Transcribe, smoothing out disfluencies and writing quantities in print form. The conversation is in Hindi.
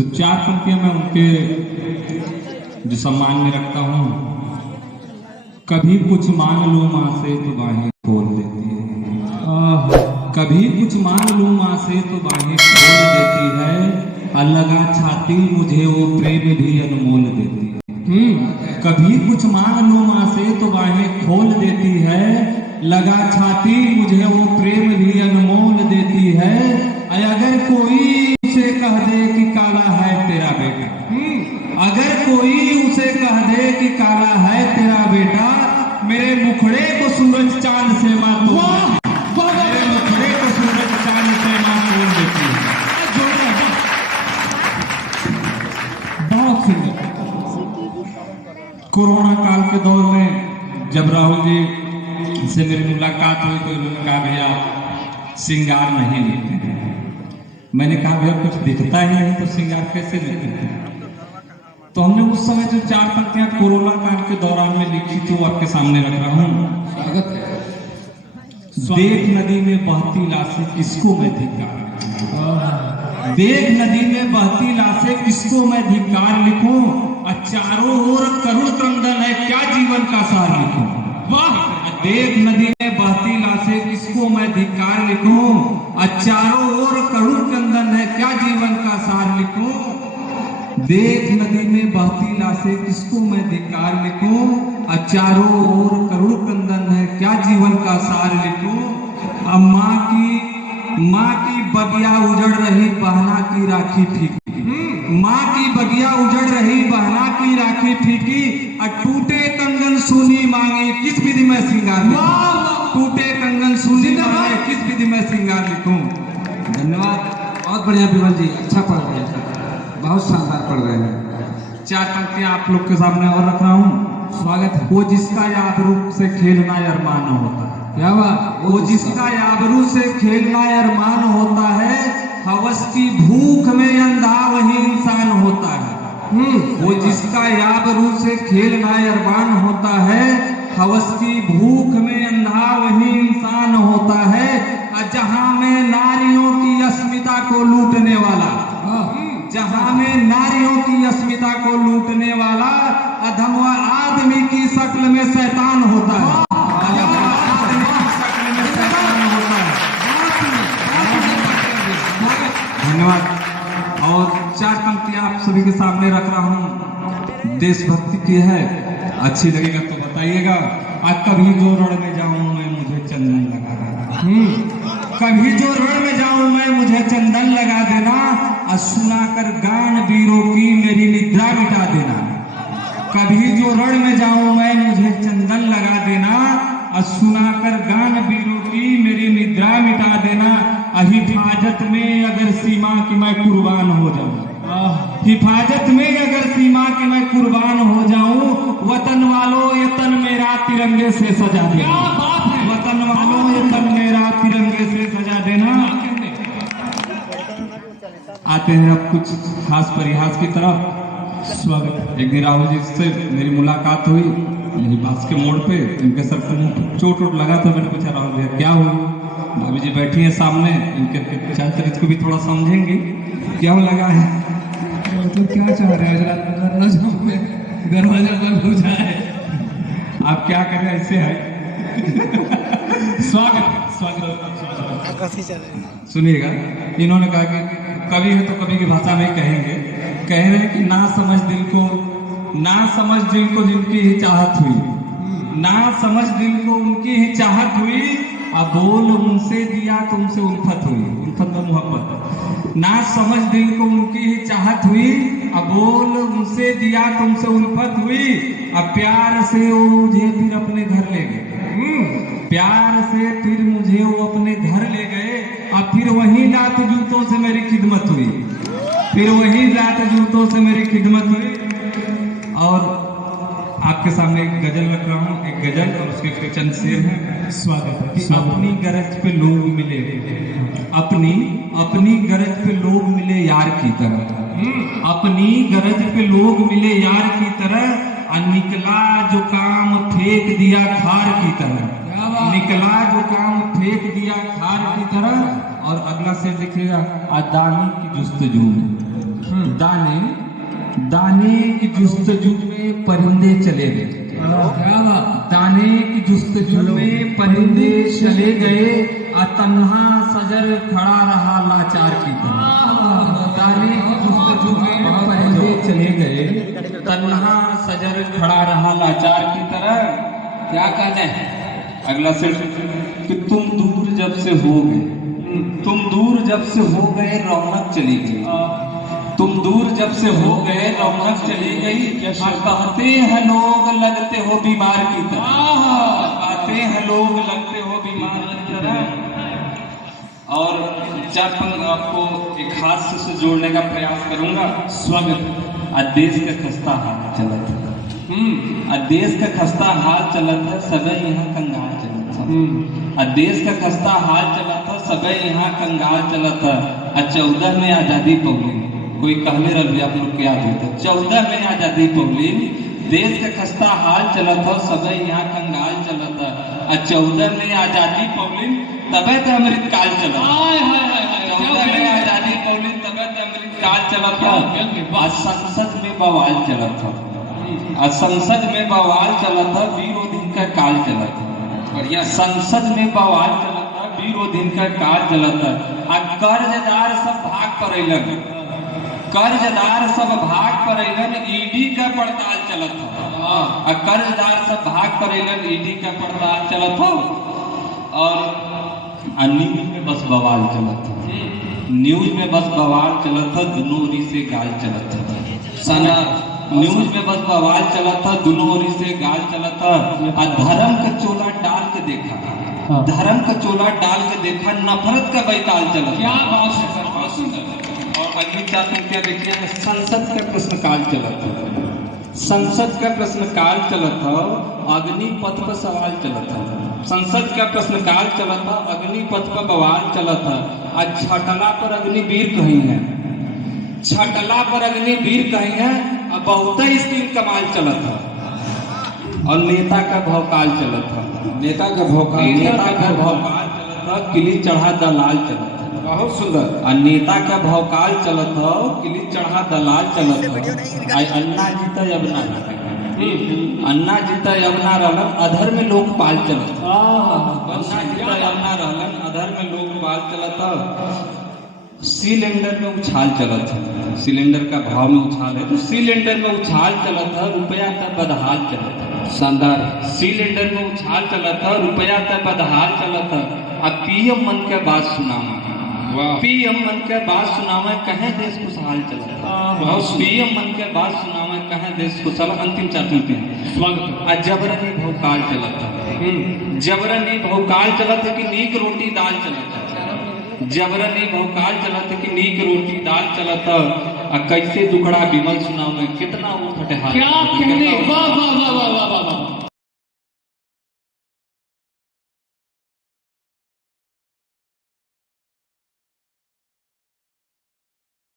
तो चार पंक्तियां मैं उनके जो सम्मान में रखता हूँ। कभी कुछ मांग लो माँ से तो बाहें खोल देती है, कभी कुछ मांग लो माँ से तो बाहें खोल देती है, लगा छाती मुझे वो प्रेम भी अनमोल देती है। कभी कुछ मांग लो माँ से तो बाहें खोल देती है, लगा छाती मुझे वो प्रेम भी अनमोल देती है। अगर कोई उसे कह दे कि काला है तेरा बेटा, अगर कोई उसे कह दे कि काला है तेरा बेटा, मेरे मुखड़े को सूरज चांद से माँ तोड़, मेरे मुखड़े को सूरज चांद से माँ तोड़ देती है। बहुत सुंदर। कोरोना काल के दौर में जब राहुल जी से मेरी मुलाकात हुई तो उन्होंने कहा भैया श्रृंगार नहीं लिखते हैं। मैंने कहा भैया कुछ दिखता ही नहीं तो श्रृंगार कैसे लिखते हैं? तो हमने उस समय जो चार पंक्तियां कोरोना काल के दौरान में लिखी थी वो आपके सामने रख रहा हूँ। स्वागत है। देख नदी में बहती लाशें किसको मैं धिक्कार, देख नदी में बहती लाशें किसको मैं धिक्कार लिखूं, चारों ओर करुण क्रंदन है क्या जीवन का सार लिखूं। वाह। देख नदी में बहती लाशें किसको मैं धिक्कार लिखूं, चारों ओर करुण क्रंदन है क्या जीवन का सार लिखूं। देख नदी में बहती लाशें किसको मैं धिक्कार लिखूं, चारों ओर करुण क्रंदन है क्या जीवन का सार लिखूं। अब माँ की बगिया उजड़ रही बहना की राखी फीकी, माँ की बगिया उजड़ रही बहना की राखी फीकी, टूटे कंगन सुनी मांगे किस विधि में श्रृंगार लिखूं, टूटे कंगन सुनी मांगे किस विधि में श्रृंगार लिखूं। धन्यवाद। बहुत बढ़िया विमल जी, अच्छा पढ़ रहे हैं, बहुत शानदार पढ़ रहे हैं। चार पंक्तियां आप लोग के सामने और रख रहा हूँ। स्वागत है। वो जिसका याबरू से खेलना अरमान होता है, क्या बात। वो जिसका याबरू से खेलना अरमान होता है, हवस की भूख में अंधा वही इंसान होता है। वो जिसका याबरू से खेलना अरमान होता है, हवस की भूख में अंधा वही इंसान होता है। जहां में नारियों की अस्मिता को लूटने वाला, जहां में नारियों की अस्मिता को लूटने वाला अधम आदमी की शक्ल में शैतान होता है, आदमी की शक्ल में शैतान होता है। धन्यवाद। और चार पंक्तियां आप सभी के सामने रख रहा हूं, देशभक्ति की है, अच्छी लगेगा तो बताइएगा। कभी जो रण में जाऊं मैं मुझे चंदन लगा देना, कभी जो रण में जाऊं मैं मुझे चंदन लगा देना, सुनाकर गान वीरों की मेरी निद्रा मिटा देना। कभी जो रण में जाऊं मैं मुझे चंदन लगा देना, सुनाकर गान वीरों की मेरी निद्रा मिटा देना। हिफाजत में अगर सीमा की मैं कुर्बान हो जाऊं, हिफाजत में अगर सीमा की मैं कुर्बान हो जाऊं, वतन वालों ये तन मेरा तिरंगे से सजा देना, वतन वालों ये तन मेरा तिरंगे से सजा देना। आते हैं अब कुछ खास परिहास की तरफ। स्वागत। एक दिन राहुल जी से मेरी मुलाकात हुई यही बास के मोड़ पे, इनके सर पे चोट लगा तो मैंने पूछा राहुल भैया क्या हुआ। भाभी जी बैठी हैं सामने, इनके चाल चरित्र को भी थोड़ा समझेंगे क्या लगा है। तो क्या चाह रहे हैं, दरवाजा बंद हो जाए। आप क्या करें, ऐसे है। स्वागत स्वागत। सुनिएगा, इन्होंने कहा कि कवि है तो कवि की भाषा में कहेंगे, कह रहे हैं कि ना समझ दिल को जिनकी ही चाहत हुई, ना समझ दिल को उनकी ही चाहत हुई, अब बोल उनसे दिया तुमसे उल्फत हुई, उल्फत में मोहब्बत। ना समझ दिल को उनकी ही चाहत हुई, अब बोल उनसे दिया तुमसे उल्फत हुई। अब प्यार से वो मुझे फिर अपने घर ले गए, प्यार से फिर मुझे वो अपने घर ले गए। अब फिर वही लात जूतों से मेरी खिदमत हुई, फिर वही लात जूतों से मेरी खिदमत हुई। और आपके सामने एक गजल रख रहा हूँ, एक गजल और उसके चंद शेर हैं। स्वागत है। अपनी गरज पे लोग मिले, अपनी गरज पे लोग मिले यार की तरह, अपनी गरज पे लोग मिले यार की तरह, निकला जो काम फेंक दिया खार की तरह, निकला जो काम फेंक दिया खार की तरह। और अगला शेर देखिएगा, दानी की जुस्तजू में, दाने दाने की जुस्तजू में परिंदे चले गए। क्या बात। दाने की जुस्तजू में परिंदे चले गए, तन्हा सजर खड़ा रहा लाचार की तरह। दाने की जुस्तजू में परिंदे चले गए, तन्हा सजर खड़ा रहा लाचार की तरह। क्या कहते हैं? अगला शेर कि तुम दूर जब से हो गए, तुम दूर जब से हो गए रौनक चली गई। तुम दूर जब से हो गए रौनक चली गई। और कहते हैं लोग लगते हो बीमार की तरह, कहते हैं लोग लगते हो बीमार की तरह। और चार पंक्ति आपको एक हास्य से जोड़ने का प्रयास करूंगा। स्वागत। आज देश का खस्ता हाल चलत है, आज देश का खस्ता हाल चलत है, सबे यहाँ कंगाल चलत है। आज देश का खस्ता हाल चलत है, सबे यहाँ कंगाल चलत है। आज 14 में आजादी पौली, कोई कहले रही आप लोग क्या देते, 14 में आजादी पौली, देश का खस्ता हाल चलत है, सबे यहाँ कंगाल चलत है। आज 14 में आजादी पौली, तबे तो अमृत काल चला। 14 में आजादी पौली, तबे तो अमृत काल चला था। आज संसद में बवाल चला था, आज संसद में बवाल चला था, वीरों दिन का काल चला था। बढ़िया। संसद में बवाल चला था, वीरों दिन का काल चला था। आज कर्जदार सब भाग पड़ेलन, कर्जदार सब भाग पड़ेलन, ईडी का पड़ताल चलत था। कर्जदार सब भाग पड़ेलन, ईडी का पड़ताल चलत था। और न्यूज में बस बवाल चलत था, न्यूज में बस बवाल चलत था, दोनों ओरी से गाल चलत था। सना न्यूज में बस बवाल चलत था, दोनों ओरी से गाल चलत था। और धर्म का चोला डाल के देखा, धर्म का चोला डाल के देखा, नफरत का बैताल चलत। क्या बात है। और अगली चार पंक्तियां देखिए। संसद का प्रश्न काल चलत था, संसद का प्रश्न काल चलत था, अग्निपथ पर सवाल चलत था। संसद का प्रश्न काल चलत था, अग्निपथ पर बवाल चलत था। आज छटला पर अग्निवीर कहीं है, छटला पर अग्निवीर कहीं है, अब बहुत ही स्कीम कमाल चलत था। और नेता का भौकाल चलत था, नेता का भौकाल, नेता का भौकाल चलत था, किली चढ़ा दलाल चलत था। बहुत सुंदर। और नेता का भौकाल चलत हो, किली चढ़ा दलाल चलत हो। आई अन्ना जीता अब ना, अन्ना जीता अब ना रहलन, अधर में लोग पाल चलत। अन्ना जीता अब ना रहलन, अधर में लोग पाल चलत। सिलेंडर में उछाल चलत है, सिलेंडर का भाव में उछाल है, तो सिलेंडर में उछाल चलत है, रुपया तक बदहाल चलत है। शानदार। सिलेंडर में उछाल चलत है, रुपया तक बदहाल चलत है। अब पीएम मन के बात सुनावा, पीएम मन के बात सुनावा, कहे देश खुशहाल चलता। पीएम मन के बात सुनावा, कहे देश खुशहाल। अंतिम चाहते हैं जबरनी भौकाल चलता, जबरनी भौकाल चलत है कि नीक रोटी दाल चलता, जबरनी भौकाल चलत है कि नीक रोटी दाल चलता। कैसे दुखड़ा विमल सुनावा, कितना वो फटेहाल। क्या कहने, वाह वाह वाह वाह।